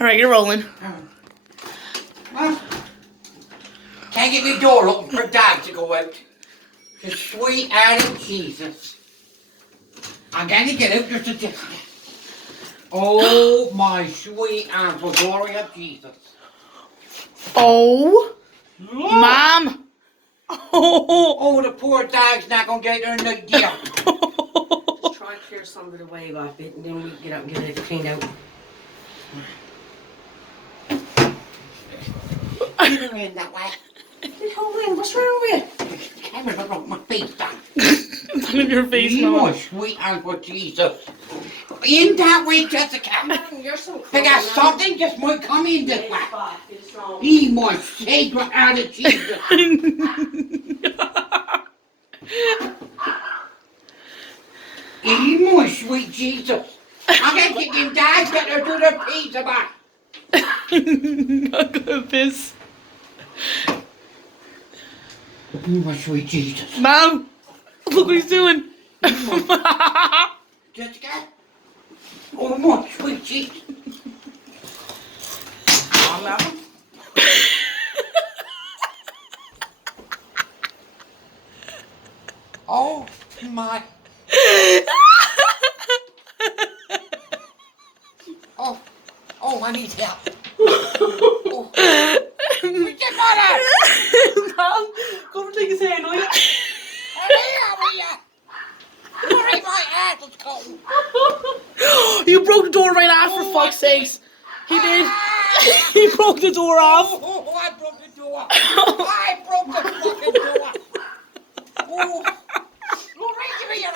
Alright, you're rolling. Well, can't get my door open for Dad to go out. The sweet heart Jesus. I'm gonna get out just a second. Oh, my sweet Aunt glory of Jesus. Oh, Mom. Oh, the poor dog's not gonna get there in the gear. Let's try and clear some of the wave off it, and then we can get out and get it cleaned out. Get her in that way. What's wrong with you? Camera up my face down. None of your face, Oh, Mom. my sweet Aunt Jesus. In that way, Jessica. You're so They got cold, something just might come in this way. It's wrong. He my sacred out of Jesus. He my sweet Jesus. I'm gonna get them dads get her to their pizza back. Not good at this. You my sweet Jesus. Mom, look what he's doing. Jessica. Oh my sweet Jesus. Mom, Mom. Oh my. Oh, I need help. Oh. Get mother. Mom, come take his hand, will you? Hurry, my ass is cold. You broke the door right off, for fuck's sakes. He did. He broke the door off. Oh, I broke the door. I broke the fucking door. Oh, right, give me your